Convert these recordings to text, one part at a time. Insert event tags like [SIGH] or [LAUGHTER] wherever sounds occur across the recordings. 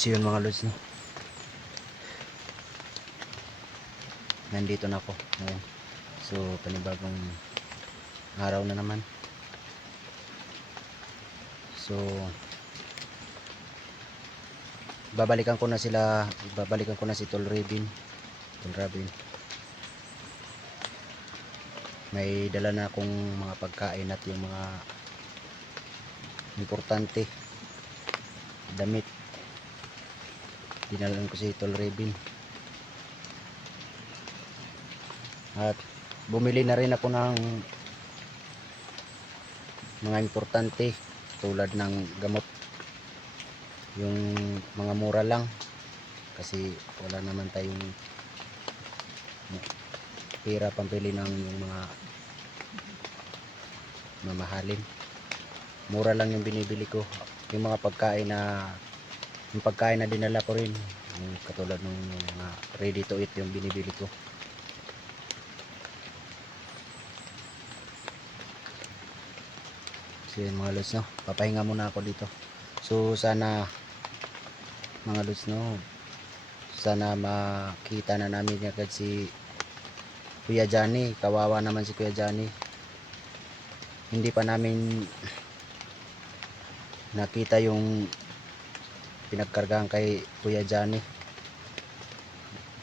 So yun mga lods no. Nandito na ako ngayon. So panibagong araw na naman. So babalikan ko na sila, babalikan ko na si Tol Rabin. Tol Rabin. May dala na akong mga pagkain at yung mga importante damit dinalan ko si Tol Rabin at bumili na rin ako ng mga importante tulad ng gamot. Yung mga mura lang. Kasi wala naman tayong pira pampili ng yung mga mamahalin. Mura lang yung binibili ko. Yung mga pagkain na yung pagkain na dinala ko rin katulad ng mga ready to eat yung binibili ko. So yun mga lods no? Papahinga muna ako dito. So sana mga lods no? Sana makita na namin agad si Kuya Johnny. Kawawa naman si Kuya Johnny. Hindi pa namin nakita yung pinagkargahan kay Kuya Johnny.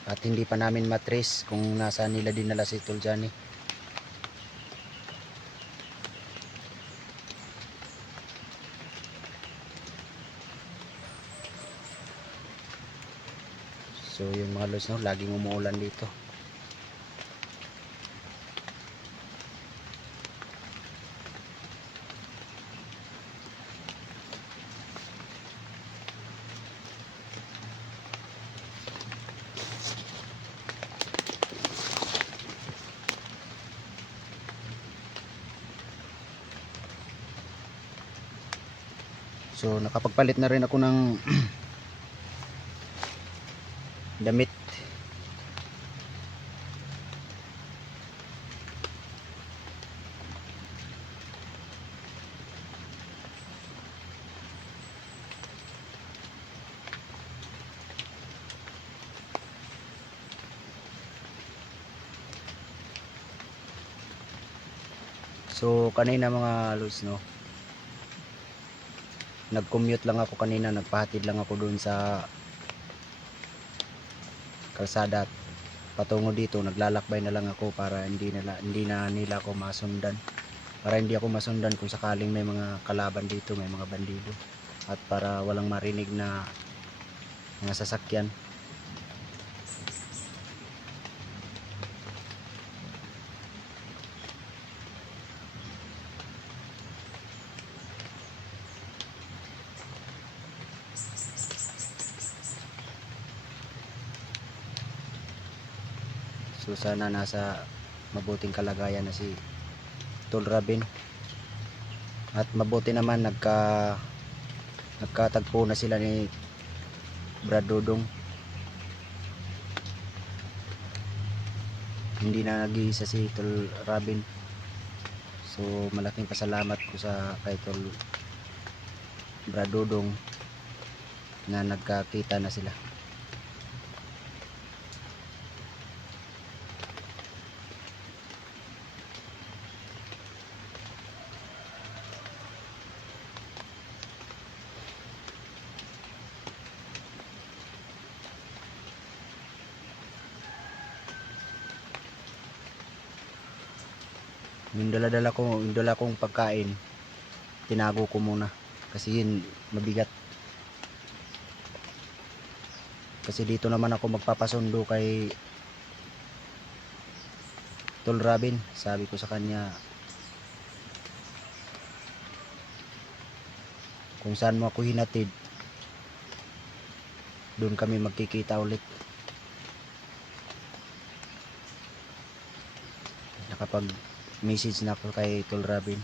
At hindi pa namin matrace kung nasa nila dinala si Tol Johnny. So yung mga lods no laging umuulan dito So nakapagpalit na rin ako ng [CLEARS THROAT] damit. So kanina mga lods no nag-commute lang ako kanina, nagpahatid lang ako doon sa kalsada at patungo dito, naglalakbay na lang ako para hindi nila hindi na nila ako masundan. Para hindi ako masundan kung sakaling may mga kalaban dito, may mga bandido at para walang marinig na mga sasakyan. So sana nasa mabuting kalagayan na si Tol Rabin. At mabuti naman nagka nagkatagpo na sila ni Brad Dodong. Hindi na nag-iisa si Tol Rabin. So malaking pasalamat ko sa kay Tol Brad Dodong na nagkakita na sila. Yung dala-dala ko yung dala kong pagkain tinago ko muna. Kasi yun mabigat. Kasi dito naman ako magpapasundo kay Tol Robin. Sabi ko sa kanya kung saan mo ako hinatid doon kami magkikita ulit. Nakapag message na ako kay Tol Robin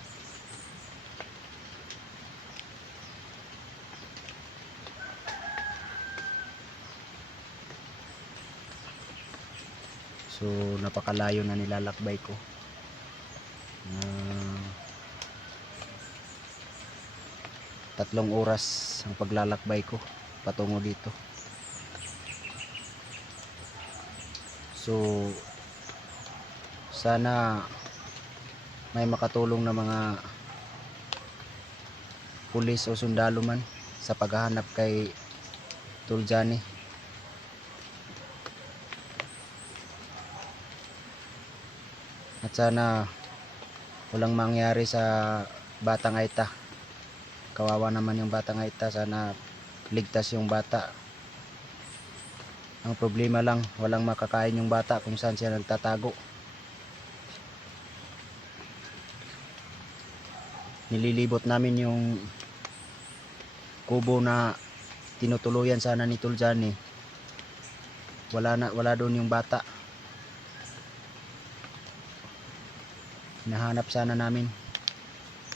so napakalayo na nilalakbay ko Ah, tatlong oras ang paglalakbay ko patungo dito. So sana may makatulong na mga pulis o sundalo man sa paghahanap kay Tuljani. At sana walang mangyari sa batang Aita. Kawawa naman yung batang Aita. Sana ligtas yung bata. Ang problema lang, walang makakain yung bata kung saan siya nagtatago. Nililibot namin yung kubo na tinutuluyan sana ni Tuljani. Wala na wala doon yung bata. Hinahanap sana namin.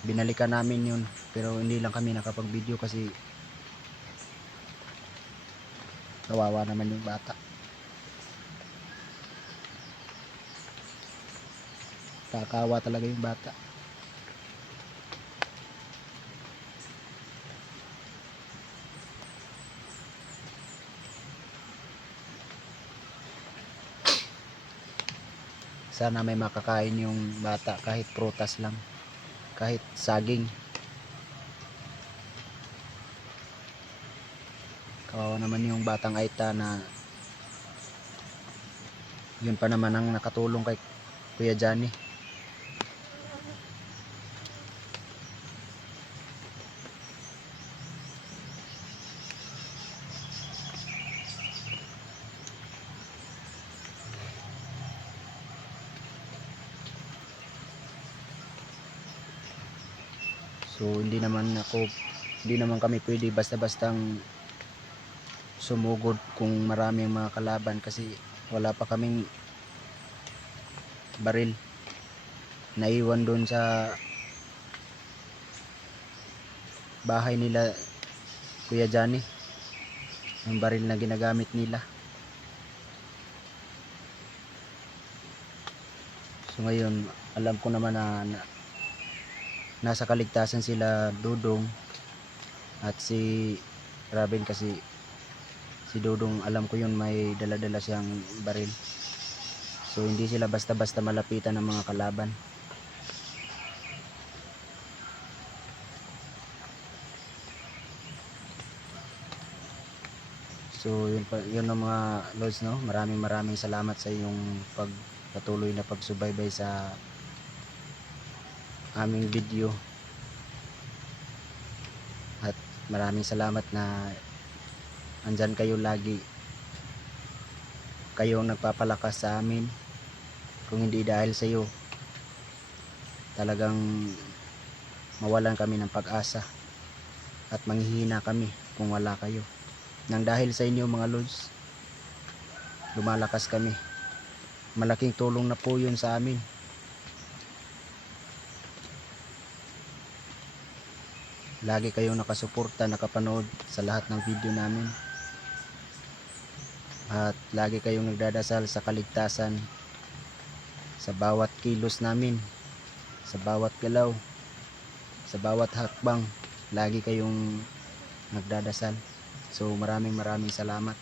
Binalikan namin yun. Pero hindi lang kami nakapag-video kasi kawawa naman yung bata. Kakawa talaga yung bata. Sana may makakain yung bata kahit prutas lang. Kahit saging. Kawawa naman yung batang Aita na yun pa naman ang nakatulong kay Kuya Johnny. So hindi naman ako hindi naman kami pwede basta-bastang sumugod kung marami ang mga kalaban kasi wala pa kaming baril. Naiwan doon sa bahay nila Kuya Johnny yung baril na ginagamit nila. So ngayon alam ko naman na, na nasa kaligtasan sila Dudong at si Robin kasi si Dudong alam ko yun may dala-dala siyang baril. So hindi sila basta-basta malapitan ng mga kalaban. So yun, yun ang mga lods no? Maraming maraming salamat sa iyong pagpatuloy na pagsubaybay sa aming video. At maraming salamat na andyan kayo lagi. Kayo ang nagpapalakas sa amin. Kung hindi dahil sa iyo talagang mawalan kami ng pag-asa at manghihina kami kung wala kayo. Nang dahil sa inyo mga lods lumalakas kami. Malaking tulong na po yun sa amin Lagi kayong nakasuporta, nakapanood sa lahat ng video namin. At lagi kayong nagdadasal sa kaligtasan sa bawat kilos namin, sa bawat galaw, sa bawat hakbang. Lagi kayong nagdadasal. So maraming maraming salamat.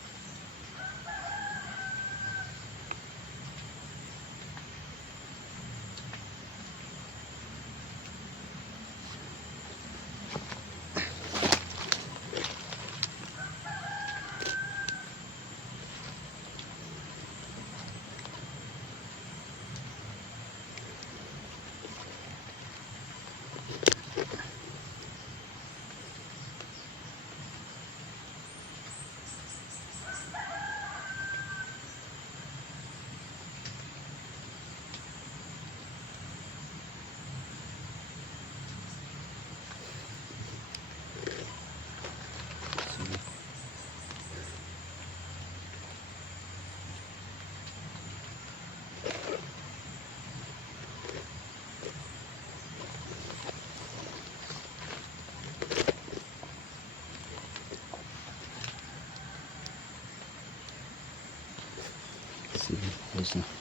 Sige, ayos na.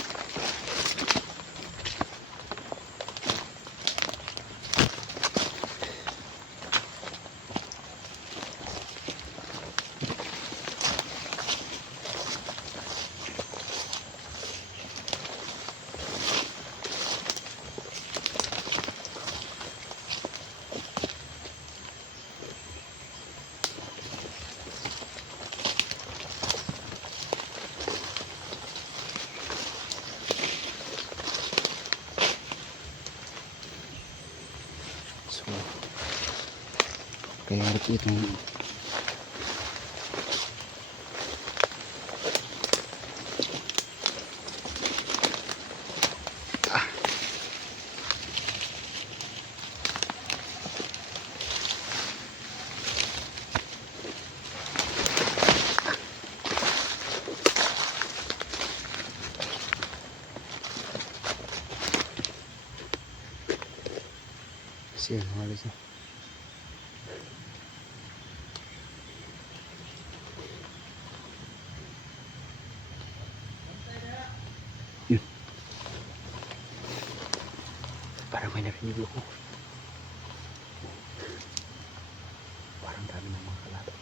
കയറി തോന്നി все, молодцы. video ko. Parang dami ng mga kalata.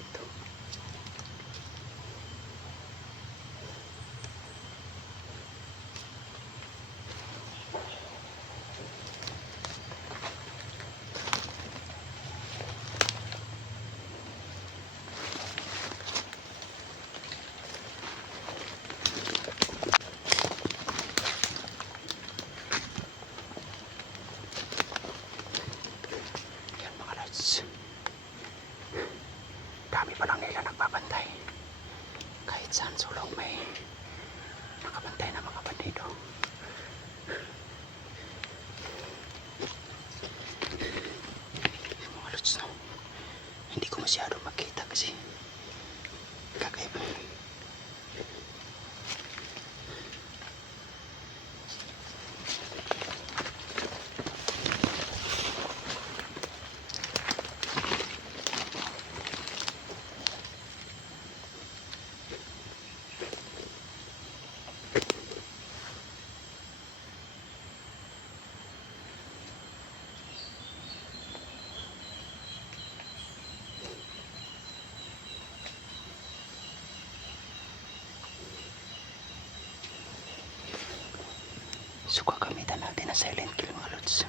na silent kill mga lods